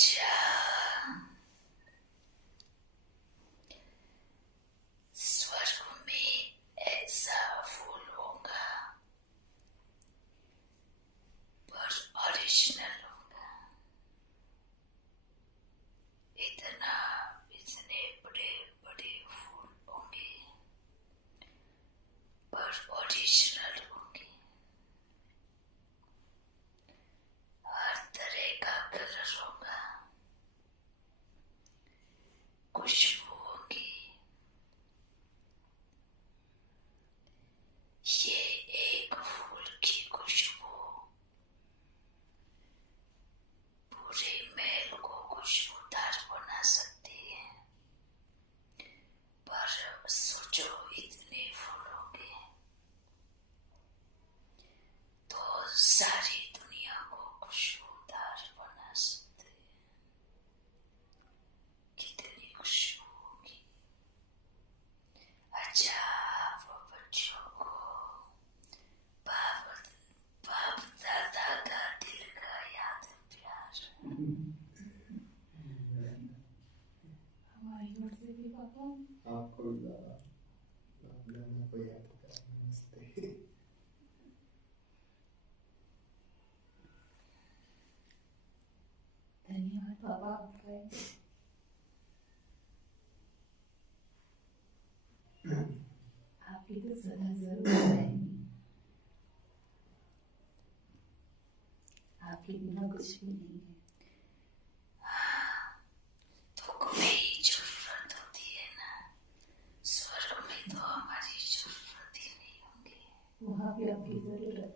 अच्छा, स्वर्ग में ऐसा फूल होगा पर ओरिजिनल होगा। इतने बड़े बड़े फूल होंगे पर ओरिजिनल होंगे। हर तरह का कलर होगा, खुशबू होगी। ये एक फूल की खुशबू पूरे महल को खुशबूदार बना सकती है। पर सोचो, इतने फूल होंगे तो सारी दुनिया को खुशबूदार बना सकते हैं। कितनी खुशबू होगी। अच्छा, वो बच्चों को बाप दादा का दिल का याद प्यार। हमारी ओर से भी पापा आपको गाना को याद कर। नमस्ते। धन्यवाद पापा आपका। आपकी तो सदा जरूर रहेगी। आपके बिना कुछ भी नहीं है। तो कोई जरूरत होती है ना, स्वर्ग में तो हमारी जरूरत ही नहीं होगी। वहाँ भी आपकी जरूरत।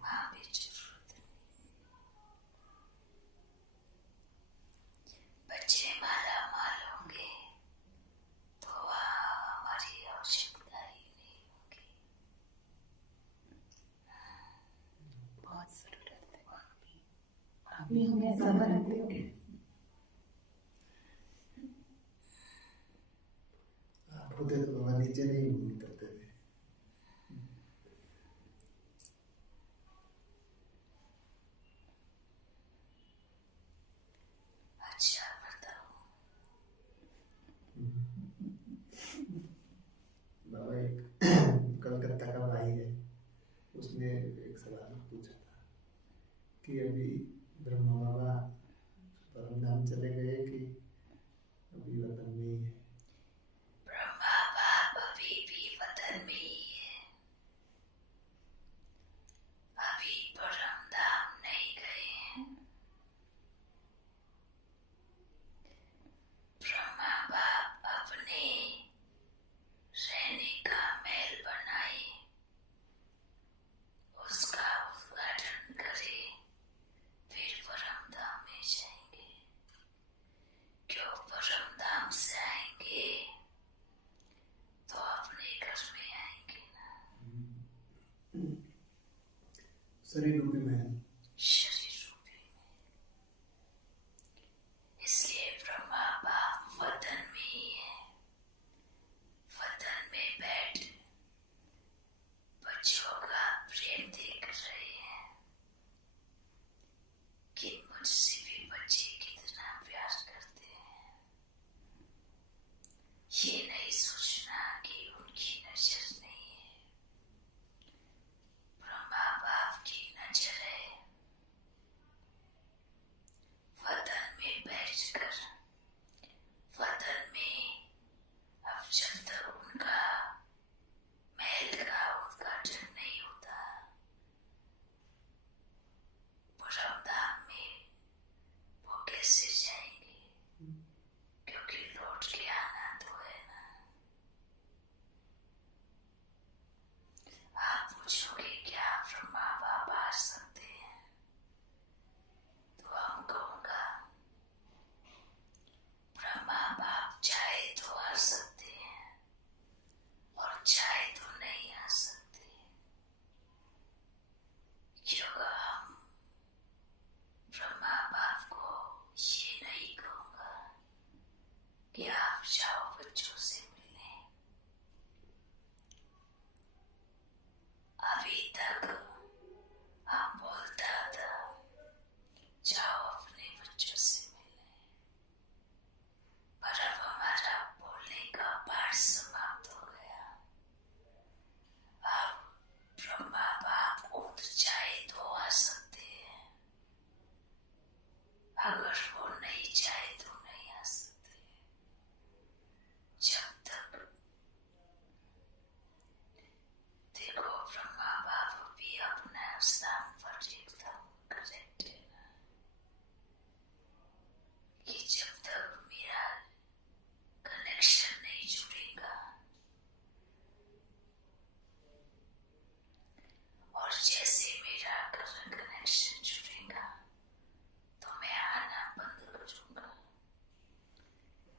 वहाँ भी जरूरत नहीं। बच्चे माला माल होंगे तो वहाँ हमारी आवश्यकता ही नहीं होगी। बहुत जरूरत है वहाँ भी। आप भी हमें ऐसा बनाते हो। आप होते तो बाबा नीचे नहीं उतरते थे। अच्छा बताओ। बाबा एक कलकत्ता का भाई है, उसने एक सवाल पूछा था कि अभी ब्रह्मा बाबा परम धाम चले गए कि अभी वतन में ही है। ब्रह्मा बाप अभी भी वतन में ही है, अभी परम धाम नहीं गए हैं। ब्रह्मा बाप अपने रहने का महल बनाए, उसका उद्घाटन करे, फिर परम धाम में जाएंगे। क्यों परम धाम से आएंगे तो अपने घर में आएंगे ना, शरीर रूपी महल। शरीर रूपी में। इसलिए ब्रह्मा बाप वतन में ही है। वतन में बैठ बच्चों का प्रेम देख रहे हैं कि मुझसे भी बच्चे कितना प्यार करते हैं। ये नहीं सोचना कि उनकी नजर नहीं है, ब्रह्मा बाप की नजर है। अगर वो नहीं चाहे तो नहीं आ सकते। जब तक देखो ब्रह्मा बाबा भी अपना स्थान पर एकदम करेक्ट है ना, कि जब तक मेरा कनेक्शन नहीं जुड़ेगा और जैसे मेरा कनेक्शन जुड़ेगा तो मैं आना बंद करूंगा।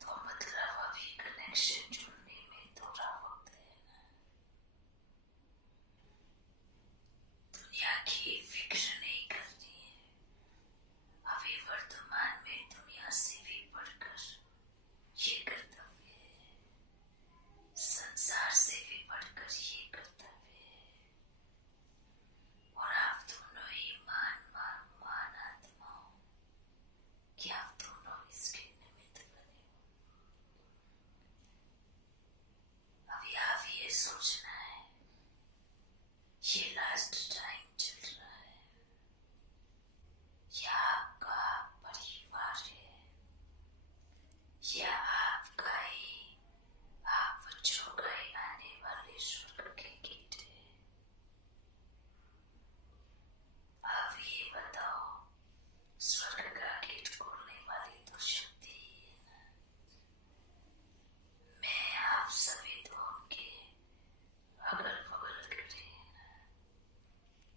तो मतलब अभी कनेक्शन जुड़ने में थोड़ा वक्त है ना। दुनिया की फिक्र नहीं करनी है। अभी वर्तमान में दुनिया से भी बढ़कर ये कर्तव्य है, संसार से भी बढ़कर ये कर्तव्य है। और आप दोनों ही मान आत्मा हो कि आप दोनों इसके निमित्त बने हो। अभी आप ये सोचना है, ये लास्ट टाइम चल रहा है, या आपका परिवार है, या आपका ही आप बच्चों का ही आने वाले स्वर्ग के गेट है। अब ये बताओ, स्वर्ग का गेट खोलने वाली तो शक्ति ही है ना। मैं आप सभी दोनों के अगल बगल खड़े हैं ना,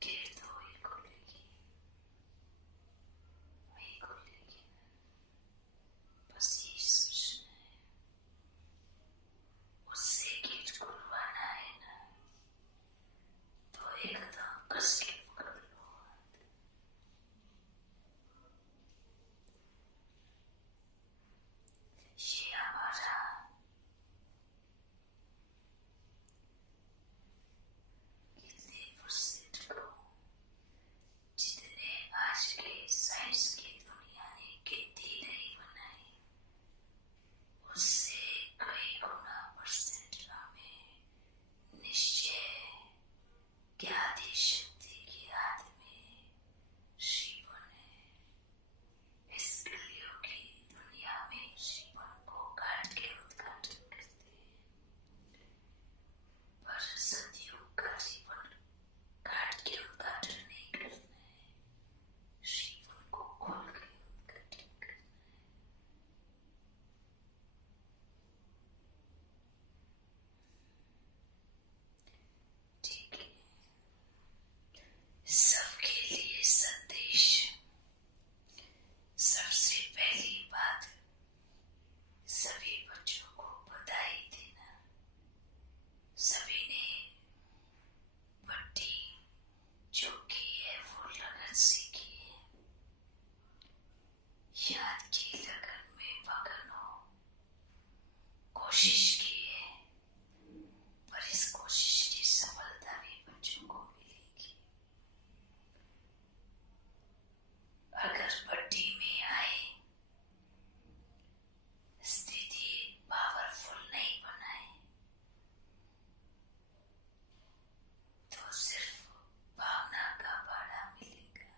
गेट तो वही खोलेगी ना। बस ये सोचना है, उससे गेट खुलवाना है ना, तो एकदम कस के पकड़ लो। ये हमारा कितने परसेंट को जितने आज के साइंस की दुनिया ने खेती नहीं बनाई, उससे कई गुना परसेंट हमें निश्चय कि आदि शक्ति की याद में जीवन है। इस कलियुग की दुनिया में जीवन को काट के उद्घाटन करते हैं, पर सतयुग का जीवन काट के उद्घाटन नहीं करना है, जीवन को खोल के उद्घाटन करना है। ठीक है, सबके लिए संदेश। सबसे पहली बात, सभी बच्चों को बधाई देना। सभी ने पट्टी जो की है वो लगन सीखी है। याद की लगन में मगन हो, कोशिश की है, पर इस कोशिश की सफलता भी बच्चों को मिलेगी। अगर पट्टी में आए स्थिति पावरफुल नहीं बनाए तो सिर्फ भावना का भाड़ा मिलेगा।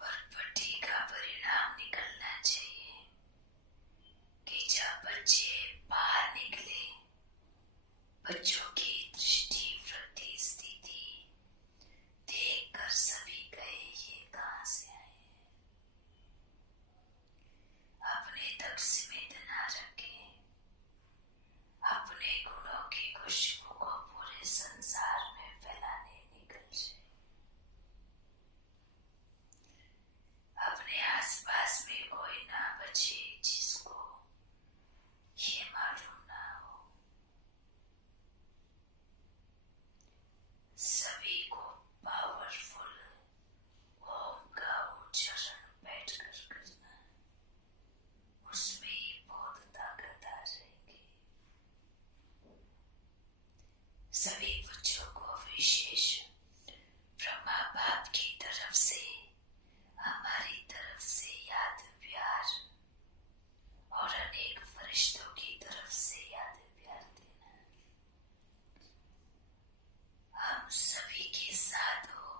पर पट्टी का परिणाम निकलना चाहिए कि जब बच्चे बाहर निकले, बच्चों की दृष्टि वृद्धि स्थिति देखकर सभी गए ये कहां से आए हैं। अपने तक सीमित न रखे, अपने गुणों की खुशबू को पूरे संसार में फैलाने निकल जाए। अपने आसपास में कोई ना बचे जिसको ये मालूम ना हो। सभी को पावरफुल ओम का उच्चारण बैठकर करना, उसमें ही बहुत ताकत आ जाएगी। सभी बच्चों को विशेष ब्रह्मा बाप की तरफ से, हमारी तरफ से याद प्यार और अनेक फरिश्तों की तरफ से याद प्यार देना। हम सभी के साथ हो,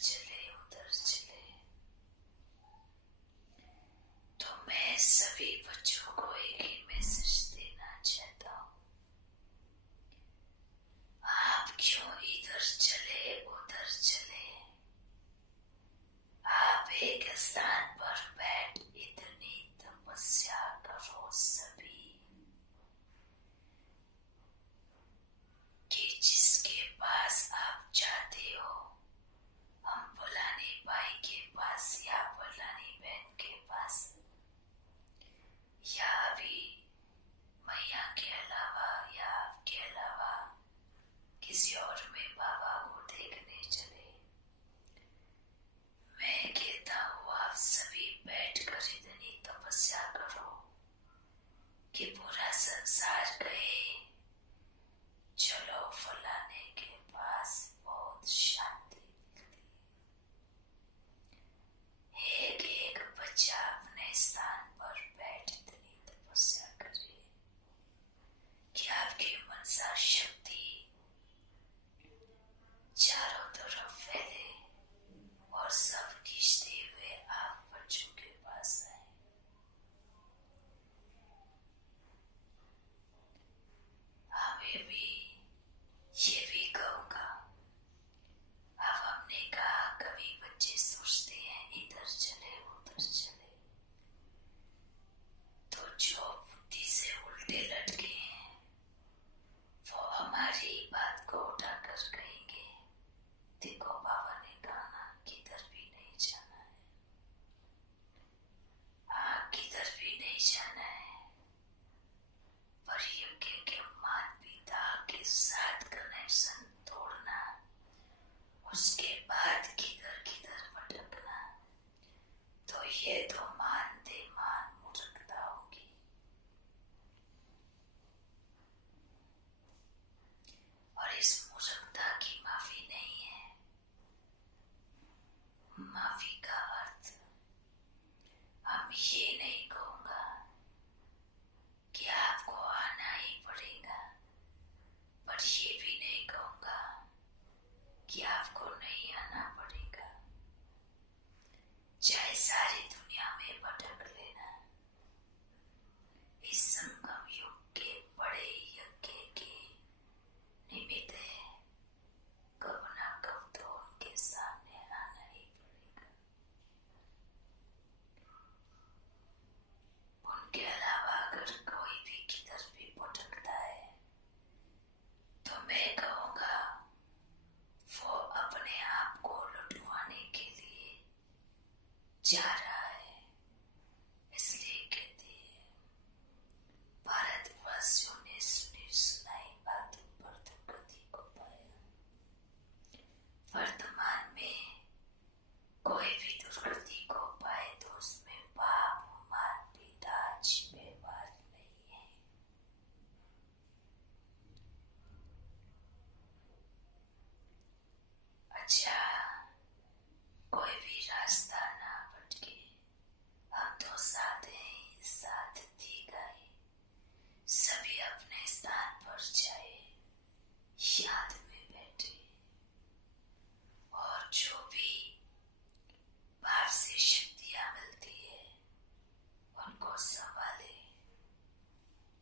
चले उधर चले। तो मैं सभी बच्चों को एक ही मैसेज देना चाहता हूँ, आप क्यों इधर चले उधर चले? आप एक स्थान पर बैठ इतनी तपस्या करो सभी कि जिसके पास आप जाते हो, हम फलानी भाई के पास या फलानी बहन के पास या अभी मैया के अलावा या आपके अलावा किसी और में बाबा को देखने चले। मैं कहता हूँ आप सभी बैठकर इतनी तपस्या करो कि पूरा संसार कहे चलो फलाने के पास, बहुत शांति मिलती है। एक एक बच्चा अपने स्थान पर बैठ इतनी तपस्या करे कि आपकी मनसा शक्ति चारों तरफ फैले और सब खींचते हुए आप बच्चों के पास आए। हमें भी ये भी कहूँगा, अब हमने कहा कभी बच्चे सोचते हैं इधर चले उधर चले, तो जो बुद्धि से उल्टे लटके हैं वो हमारी बात को उठाकर कहेंगे देखो बाबा ने कहा ना किधर भी नहीं जाना है। हाँ, किधर भी नहीं जाना है, पर यज्ञ के माता पिता के साथ कनेक्शन तोड़ना, उसके बाद किधर किधर भटकना, तो ये तो मानते मान मूर्खता होगी। और इस मूर्खता की माफी नहीं है। माफी का अर्थ हम ये नहीं कहूँगा कि आपको आना ही पड़ेगा, पर ये भी नहीं कहूँगा कि आपको नहीं आना पड़ेगा। चाहे सारी दुनिया में भटक लेना, इस संगम युग के बड़े यज्ञ के निमित्त है, कब ना कब तो उनके सामने आना ही पड़ेगा। उनके अलावा अगर कोई भी किधर भी भटकता है तो मैं कहूँगा वो अपने आप को लुटवाने के लिए जा रहा है। इसलिए कहते हैं भारतवासियों ने सुनी सुनाई बातों पर दुर्गति को पाया। वर्तमान में कोई भी दुर्गति को पाए तो उसमें बाप माता पिता जिम्मेवार नहीं है। अच्छा, कोई भी रास्ता ना भटके, हम तो साथ हैं, साथ दी गए, सभी अपने स्थान पर जाए, याद में बैठे, और जो भी बाहर से शक्तियाँ मिलती है उनको संभाले,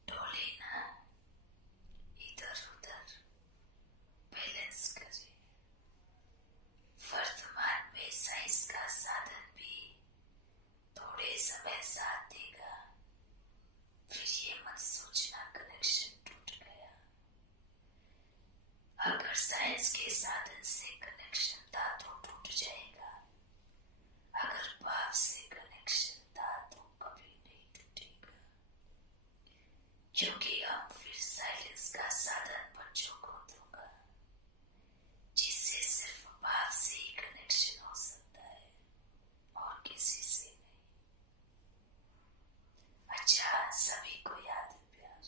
डोले ना इधर उधर, बैलेंस करे। वर्तमान में साइंस का साधन भी थोड़े समय साथ देगा, फिर ये मत सोचना कनेक्शन टूट गया। अगर साइंस के साधन से कनेक्शन था तो टूट जाएगा, अगर भाव से कनेक्शन था तो कभी नहीं टूटेगा, क्योंकि हम फिर साइलेंस का साधन बच्चों को दूंगा, जिससे सिर्फ भाव से ही कनेक्शन हो सकता है और किसी से नहीं। अच्छा, सभी को याद है प्यार।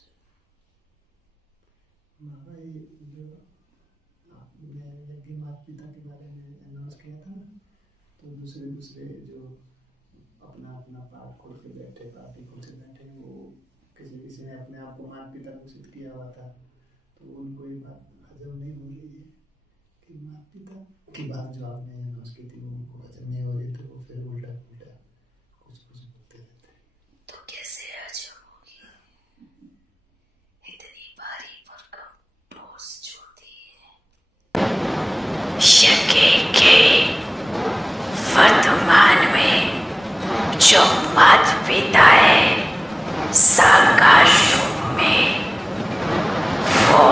बाबा ये जो आपने यज्ञ माता पिता के बारे में अनाउंस किया था ना, तो दूसरे दूसरे जो अपना अपना पाठ खोल के बैठे, पाठी खोल के बैठे, वो किसी किसी ने अपने आप को माता पिता घोषित किया हुआ था, तो उनको ये बात हजम नहीं हो रही है कि माता पिता की बात जो आपने अनाउंस की हजम नहीं हो रही तो वो फिर उल्टा पुल्टा कुछ कुछ बोलते रहते हैं। तो कैसे हजम होगी? इतनी भारी भरकम ठोस छोड़ती है। यज्ञ के वर्तमान में जो मत पिता है साकार रूप में, वो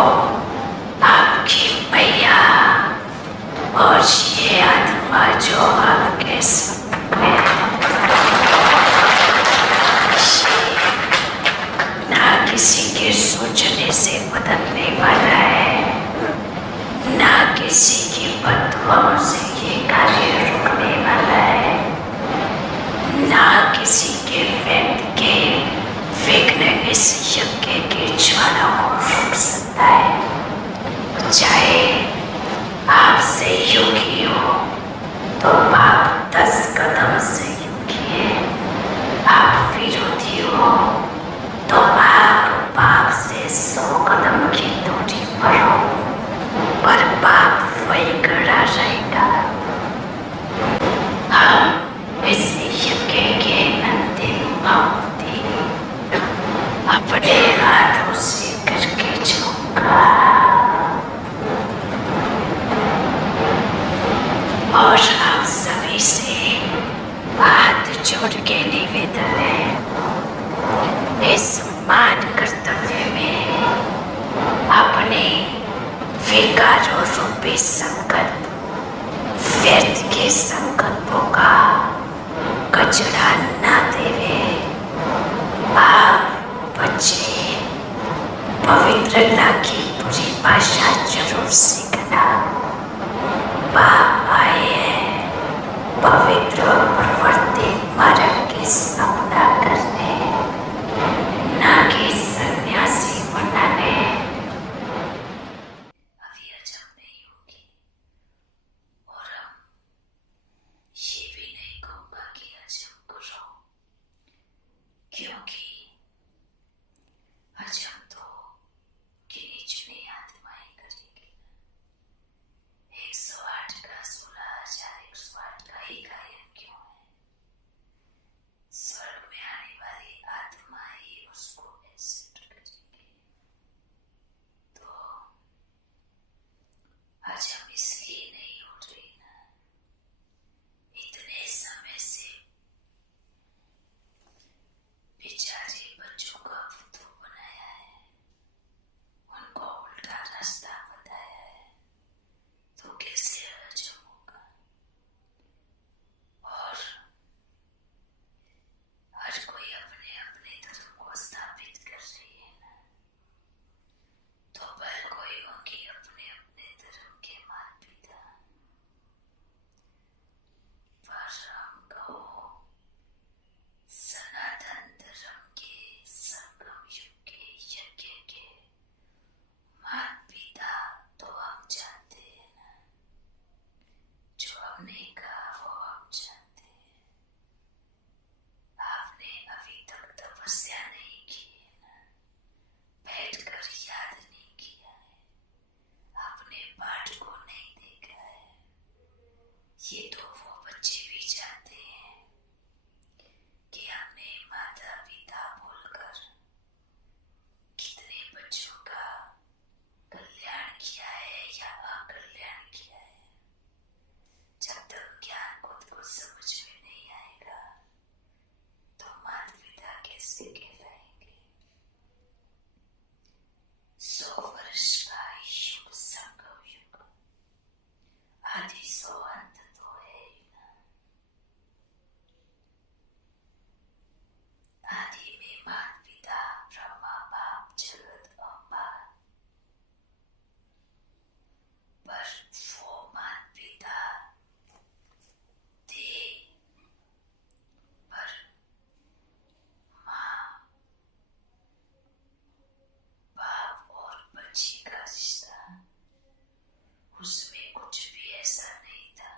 आपकी मैया और ये आत्मा जो आपके में ना किसी के सोचने से बदलने वाला है, ना किसी की बददुआओं से ये कार्य रुकने वाला है, ना किसी के व्यक्ति के विघ्न इस यज्ञ की ज्वाला को रोक सकता है। चाहे आपसे योगी हो तो आप 10 कदम से योगी है, आप विरोधी हो तो आप पाप से 100 कदम की दूरी पर हो, पर पाप वही खड़ा रहेगा। हम इस यज्ञ के अंतिम आहुति अपने हाथों से करके जाऊंगा और आप सभी से हाथ जोड़ के निवेदन है, इस मान कर्तव्य में अपने विकारों रूपी संकल्प, व्यर्थ के संकल्पों का कचरा ना देवे। आप बच्चे पवित्रता की पूरी भाषा जरूर सीखना। बाप आए हैं पवित्र प्रवृत्ति मार्ग की स्थापना करने, ना कि सन्यासी बनाने। अभी हजम नहीं होगी और हम ये भी नहीं कहूँगा कि हजम करो, क्योंकि हजम तो गिनी चुनी आत्माएं करेगी। 108 का 16,108 का ही गायन क्यों है? स्वर्ग में आने वाली आत्मा ही उसको एक्सेप्ट करेगी। तो हजम इसलिए नहीं हो रही ना, इतने समय से बेचारे बच्चों का बुद्धू बनाया है, उनको उल्टा रास्ता बताया है, तो कैसे हजम होगा? और हर कोई अपने अपने धर्म को स्थापित कर रही है ना, तो पर कोई होंगी अपने अपने धर्म के माता पिता। पर हम कहो सनातन धर्म के संगम युग के यज्ञ के माता पिता तो हम जानते हैं ना, जो हमने कहा वो हम जानते हैं। आपने अभी तक तपस्या नहीं की है ना, बैठकर याद नहीं किया है, आपने पाठ को नहीं देखा है। ये तो वो बच्चे भी जानते हैं कि हमने माता पिता बोलकर कितने बच्चों का कल्याण किया है या अकल्याण किया है। जब तक ज्ञान खुद को समझ में नहीं आएगा तो माता पिता कैसे कहलाएंगे? 100 वर्ष का युग संगम युग, आदि 100 अंत तो है ही ना। आदि में माता पिता ब्रह्मा बाप जगत अम्बा, पर वो माता पिता थे, पर माँ बाप और बच्ची का रिश्ता, उसमें कुछ भी ऐसा नहीं था।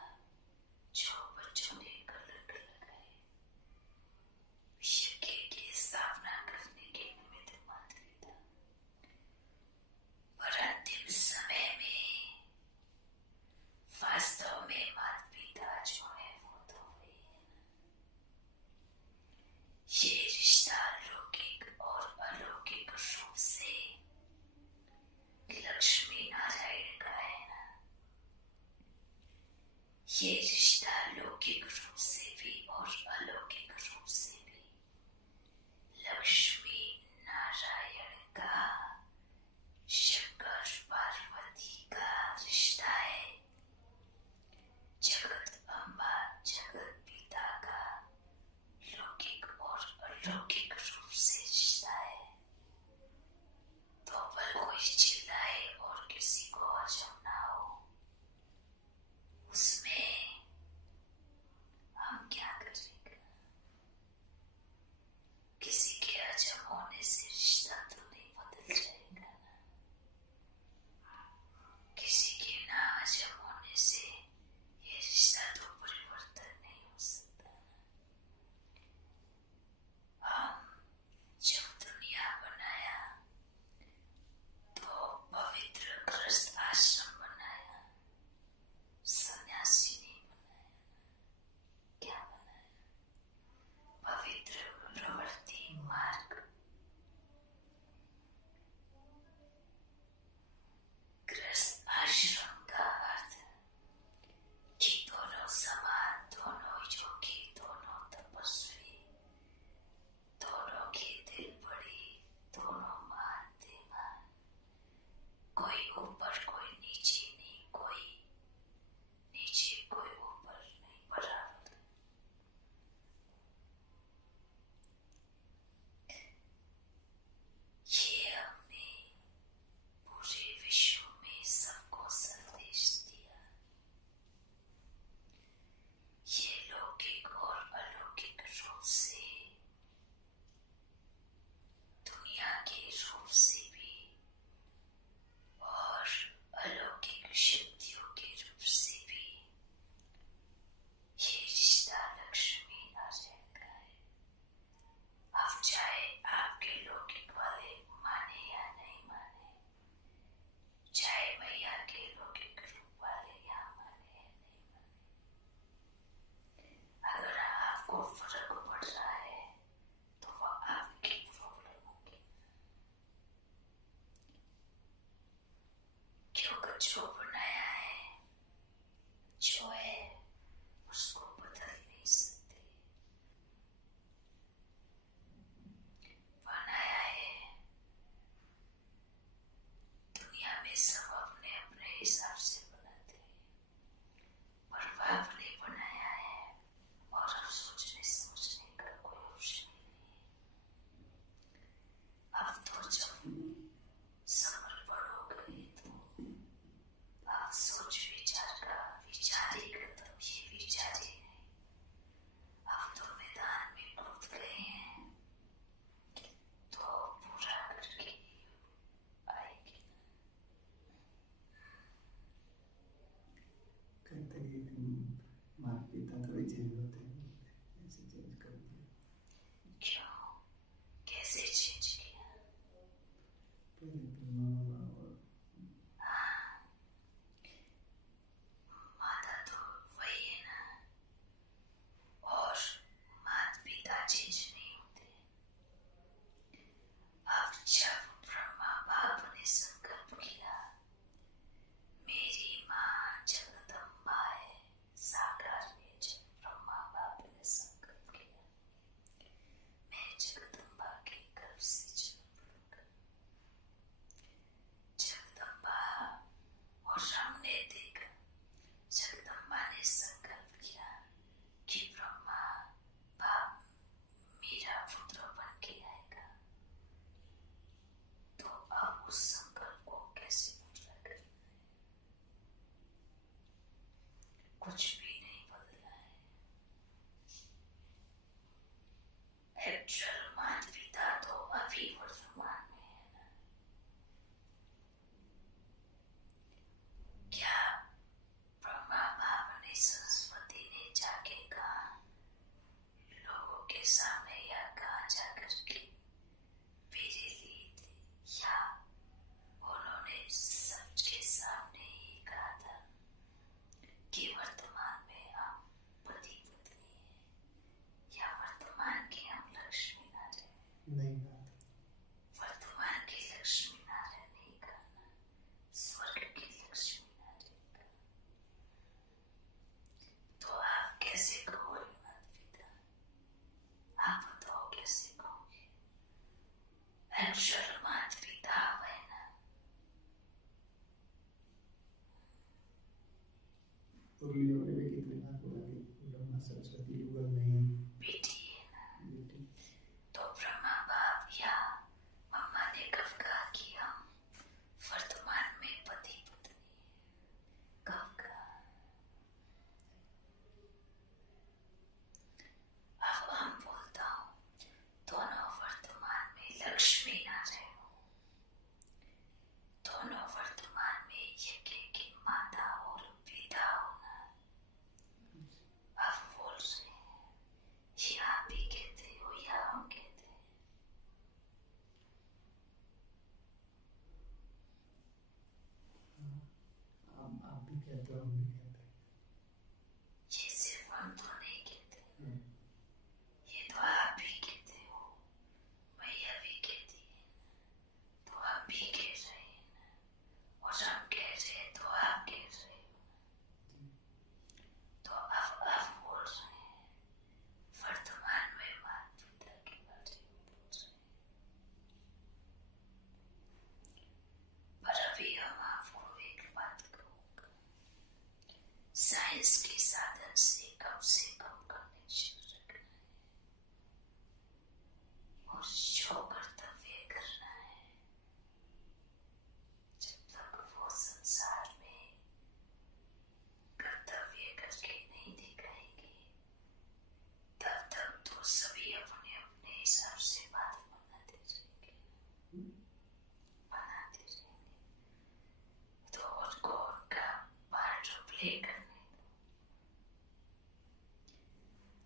ये रिश्ता लौकिक रूप से भी और अलौकिक रूप से भी लक्ष्मी नारायण का, शंकर पार्वती का रिश्ता है। जगत अम्बा जगत पिता का लौकिक और अलौकिक रूप से रिश्ता है। तो पर कोई चिल्लाए और किसी को हजम ना हो, उसमें हम क्या करेंगे? किसी के हजम होने से रिश्ता तो नहीं बदल जाएगा ना। किसी के ना हजम होने से ये रिश्ता तो परिवर्तन नहीं हो सकता। हम जब दुनिया बनाया तो पवित्र ग्रस्त आश्रम बनाया, सन्यासी नहीं बनाया। क्या बनाया? पवित्र प्रवृत्ति मार्ग। ग्रस्त आश्रम का अर्थ कि दोनों समान, दोनों योगी, दोनों तपस्वी, दोनों के दिल बड़ी, दोनों मानते मान, कोई ऊपर कोई नीचे नहीं, कोई नीचे कोई ऊपर नहीं, बराबर। ये हमने पूरे विश्व में सबको संदेश दिया। ये लौकिक और अलौकिक रूप से, दुनिया के रूप से भी और अलौकिक शक्तियों के रूप से भी ये रिश्ता लक्ष्मी नारायण का है। अब चाहे आपके लौकिक वाले माने या नहीं माने, चाहे मैया के लौकिक रूप वाले या माने या नहीं माने, अगर आपको फर्क पड़ रहा है तो वह आपकी प्रॉब्लम होगी। क्योंकि जो बनाया है, जो है, उसको बदल नहीं सकते। बनाया है, दुनिया में सब अपने अपने हिसाब से बनाते हैं, पर बाप ने बनाया है और अब सोचने समझने का कोई ऑप्शन नहीं। अब तो जब समर्पण हो गए तो अब सोच विचार का विचार ही खत्म, ये विचार ही नहीं। अब तो मैदान में कूद गए हैं तो पूरा करके आएगी। कहते हैं कि माता पिता थोड़ी चेंज होते हैं, ऐसे चेंज कर दिया। क्यों? कैसे चेंज किया? पहले तो माँ बाप और माता तो वही है ना, और माता पिता चेंज नहीं होते। अब जब ब्रह्मा बाप ने संकल्प किया, मेरी माँ जगदम्बा है, साकार ने जब ब्रह्मा बाप ने संकल्प किया, मैं जगदम्बा के गर्भ से जन्म लूंगा। जगदम्बा, और हमने देखा, जगदम्बा ने संकल्प किया कि ब्रह्मा बाप मेरा पुत्र बन के आएगा। तो अब उस संकल्प को कैसे पूरा करना है? कुछ भी नहीं बदला है। एक्चुअल माता पिता तो अभी वर्तमान में है ना। क्या ब्रह्मा बाप ने, सरस्वती ने जाके कहा लोगों के सामने, या कहा जाकर के मेरे लिए थे, या उन्होंने सबके सामने ही कहा था कि वर्तमान मुरलियों ने भी कितनी बार बोला कि ब्रह्मा सरस्वती युगल नहीं बेटी है ना। बेटी। तो ब्रह्मा बाप या मम्मा ने कब कहा कि हम वर्तमान में पति पत्नी हैं? कब कहा? अब हम बोलता हूँ दोनों वर्तमान में लक्ष्मी नारायण हो, दोनों वर्तमान में यज्ञ की माता और पिता होना। अब बोल रहे हैं ये आप ही कहते हो या हम कहते हैं? आप भी कहते हो, हम भी कहते हैं। ये सिर्फ हम तो नहीं कहते, हाँ, ये तो आप भी कहते हो, मैया भी कहती है ना, तो हम भी कह रहे हैं ना, और हम कह रहे हैं तो आप कह रहे हो ना। तो अब बोल रहे हैं वर्तमान में माता पिता के बारे में बोल रहे हैं। पर अभी हम आपको एक बात कहूँगा, साइंस के साधन से कम कनेक्शन रखना है और जो कर्तव्य करना है। जब तक वो संसार में कर्तव्य करके नहीं दिखाएंगे, तब तक तो सभी अपने अपने हिसाब से बात बनाते रहेंगे। तो उनको उनका पार्ट प्ले करने दो।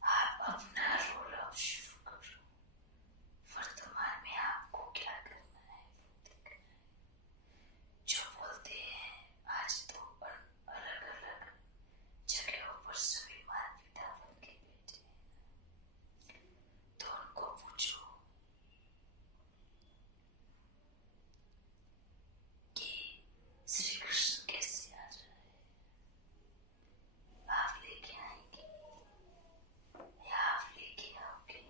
आप अपना रोल अब शुरू करो। वर्तमान में आपको क्या करना है वो देखना है। जो बोलते हैं आज तो अलग अलग जगहों पर सभी माता पिता बन के बैठे हैं, तो उनको पूछो कि श्री कृष्ण कैसे आ रहा है? आप लेके आएंगे या आप लेके आओगे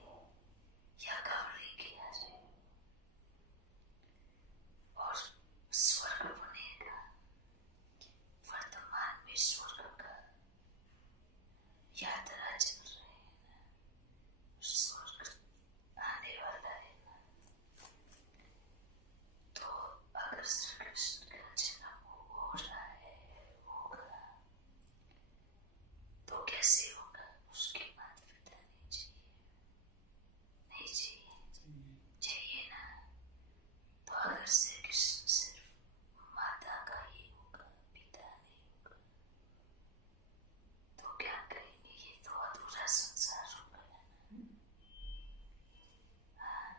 या कब लेके आ रहे हो? और स्वर्ग बनेगा, वर्तमान में स्वर्ग का यात्रा चल रही है ना, स्वर्ग आने वाला है ना। तो अगर श्री कृष्ण का जन्म हो रहा है, होगा, तो कैसे होगा? उसके माता पिता नहीं चाहिए? नहीं चाहिए? चाहिए ना। तो अगर श्री कृष्ण सिर्फ माता का ही होगा, पिता नहीं होगा, तो क्या कहेंगे? ये तो अधूरा संसार होगा ना। हाँ?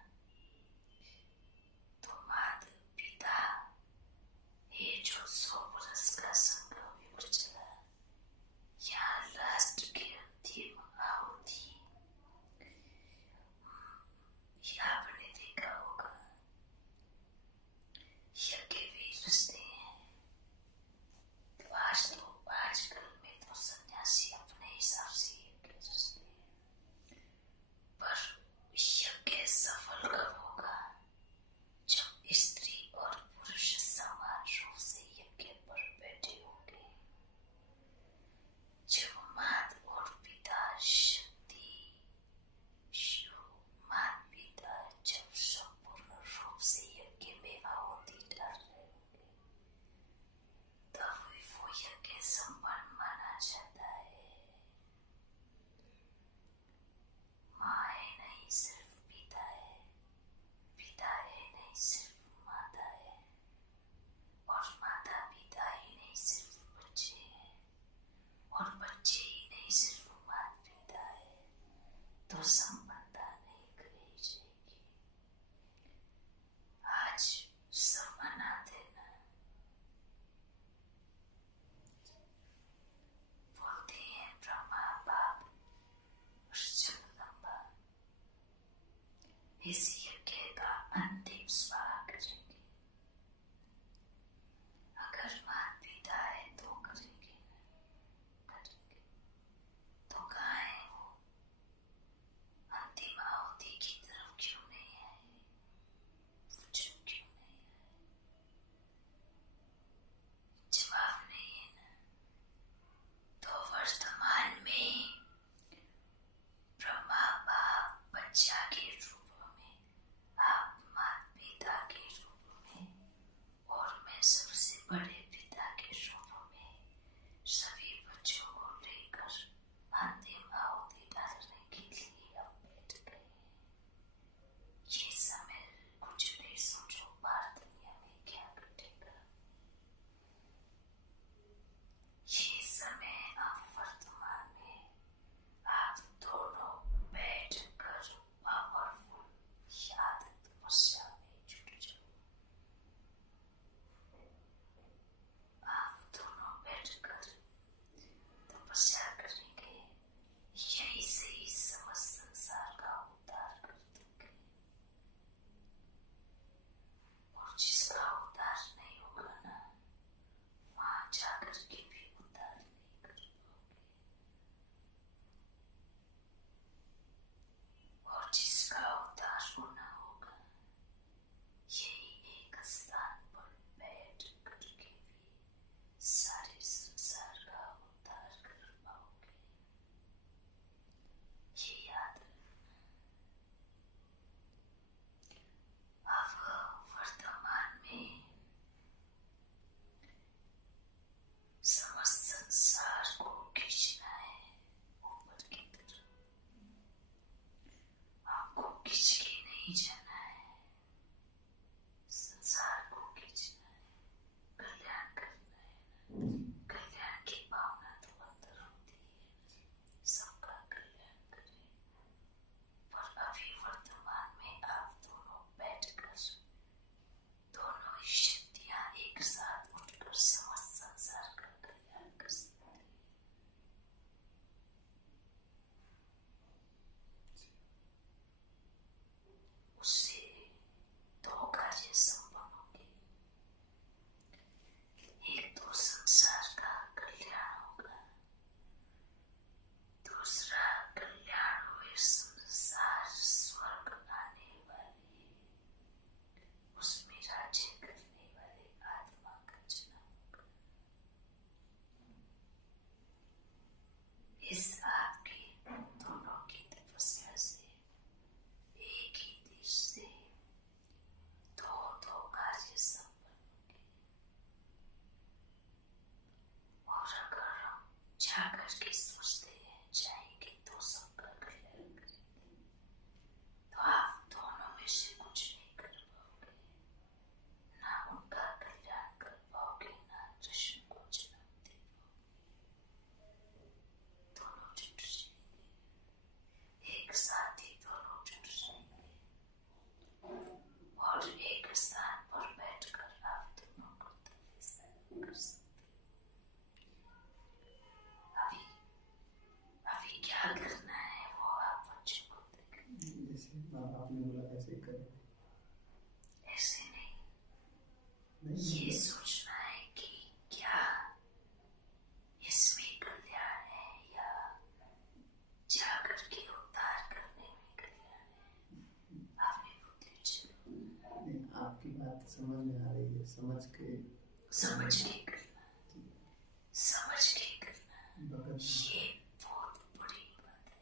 तो माता पिता ये जो 100 बरस का संग्राम युग चला, यहाँ राष्ट्र की अंतिम आहुति आपने देखा होगा, यज्ञ भी रचते हैं। तो आजकल में तो सन्यासी अपने हिसाब से यज्ञ रचते हैं, पर यज्ञ सफल कब होगा? जब स्त्री और पुरुष समान रूप से यज्ञ पर बैठे होंगे, जब माता और पिता शक्ति, माता पिता जब संपूर्ण रूप से यज्ञ में आहुति डाल रहे होंगे, तब वो यज्ञ संपन्न माना जाता है। माँ है नहीं सिर्फ पिता है, पिता है नहीं सिर्फ माता है, और माता पिता ही नहीं सिर्फ बच्चे हैं, और बच्चे ही नहीं सिर्फ माता पिता है। तो संबंधा नहीं करी जाएगी। आज सब मनाते ना, बोलते हैं ब्रह्मा बाप और जगदम्बा इस यज्ञ का अंतिम स्वाहा करेंगे। अगर माता पिता है तो करेंगे, तो कहाँ है वो? अंतिम आहुति की तरफ क्यों नहीं आए? पूछो क्यों नहीं आए? जवाब नहीं है ना। तो खींच के नहीं जाना है, संसार को खींचना है, कल्याण करना है। कल्याण की भावना तो अंदर होती है, सबका कल्याण करें। पर अभी वर्तमान में आप दोनों बैठकर दोनों ही शक्तियां एक साथ उठकर समस्त संसार का कल्याण कर सकते हैं। उससे दो कार्य संपन्न होंगे। एक तो संसार का कल्याण होगा, दूसरा कल्याण हुए संसार स्वर्ग आने वाले, उसमें राज्य करने वाले आत्मा का जन्म होगा। इस आपकी दोनों की तपस्या से एक ही देश से दो दो कार्य संपन्न होंगे। और अगर हम जाकर के सोचते हैं जाएंगे तो सबका कल्याण करेंगे, तो आप दोनों में से कुछ नहीं कर पाओगे। ना उनका कल्याण कर पाओगे, ना कृष्ण को जन्म दे पाओगे। दोनों जुट जाएंगे, एक साथ ही दोनों जुट जाएंगे और एक स्थान पर बैठकर आप दोनों कर्तव्य साधन कर सकते हो। अभी क्या करना है वो आप बच्चों को देखें। जैसे आपने बोला ऐसे ही करें। ऐसे नहीं, नहीं, ये सोचना है कि क्या इसमें कल्याण है या जाकर के उद्धार करने में कल्याण है। आपने बुद्धि चलो नहीं, आपकी बात समझ में आ रही है, समझ के समझ के करना, समझ के करना, बगल ये बहुत बड़ी बात है।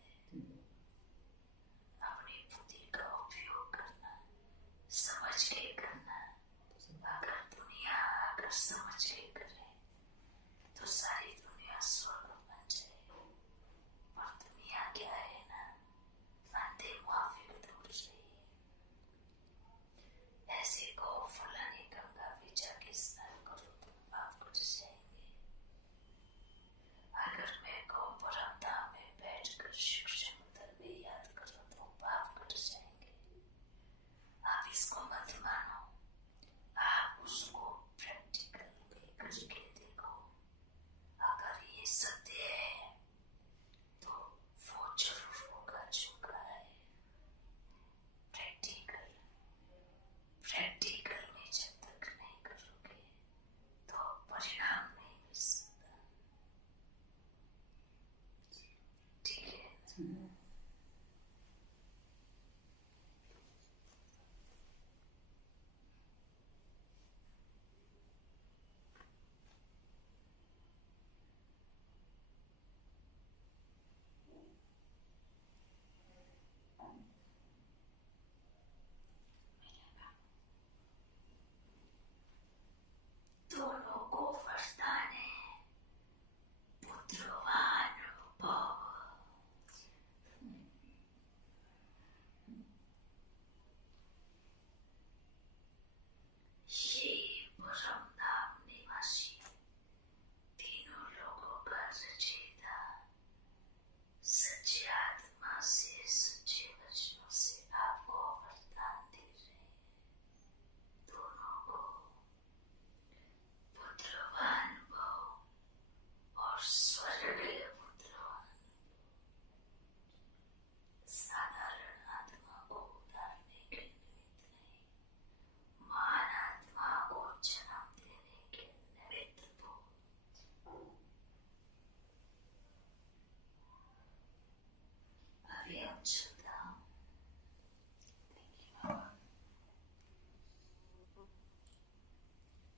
अपनी बुद्धि का उपयोग करना, समझ के करना। अगर दुनिया अगर समझ के करे तो सारी दुनिया स्वर्ग बन जाए। पर दुनिया क्या है ना, अंधे मुआफिक दौड़ रही है। ऐसे को फलानी गंगा में जाके स्नान करो तो पाप कट जाएंगे। अगर मैं को परम धाम में बैठकर शिव समुद्र में याद करो तो पाप कट जाएंगे। आप इसको मत मानो, आप उसको प्रैक्टिकल करके देखो। अगर ये सत्य है तो वो जरूर होगा जो कहा है। प्रैक्टिकल प्रैक्टिकल में जब तक नहीं करोगे तो परिणाम नहीं मिल सकता। ठीक है ना? दोनों को वरदान है, पुत्रवान भव। ये परम धाम निवासी तीनों लोगों का रचयिता सच्चे आत्मा से सच्चे वचनों से आपको वरदान दे रहे हैं। दोनों को पुत्रवान भव और स्वर्गीय पुत्रवान। साधारण आत्मा को उतारने के निमित्त नहीं, महान आत्मा को जन्म देने के निमित्त हो। अभी हम चलते